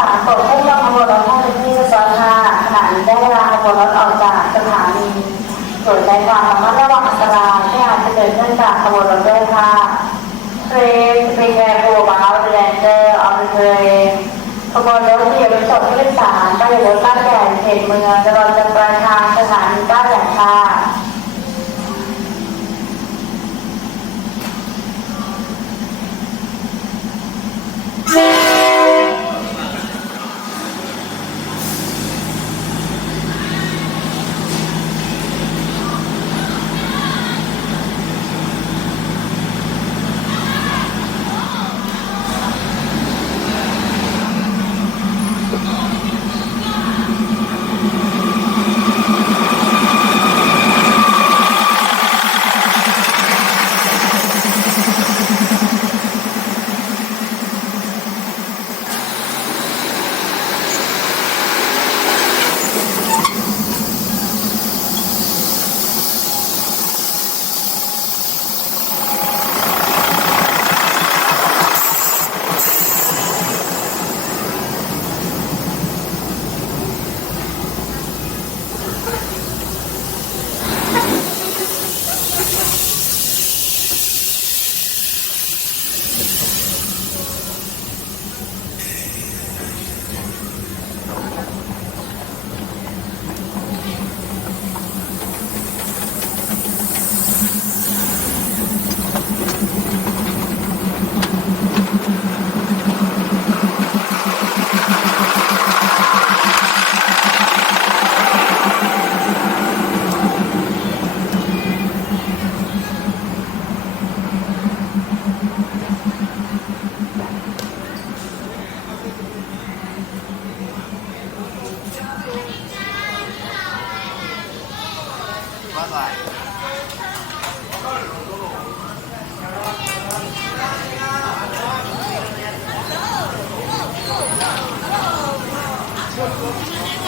3โปรดให้รอขบวนรถให้เป็นที่เรียบร้อยค่ะขณะนี้ได้เวลาขบวนรถออกจากสถานีโปรดใจความระมัดระวังอันตรายที่อาจจะเกิดขึ้นจากขบวนรถด้วยค่ะ Please be careful about the danger of the train ขบวนรถที่จะส่งผู้โดยสารไปยังรถบ้านแก่เขตเมืองกำลังจะไปทางสถานีบ้านแก่ค่ะHello.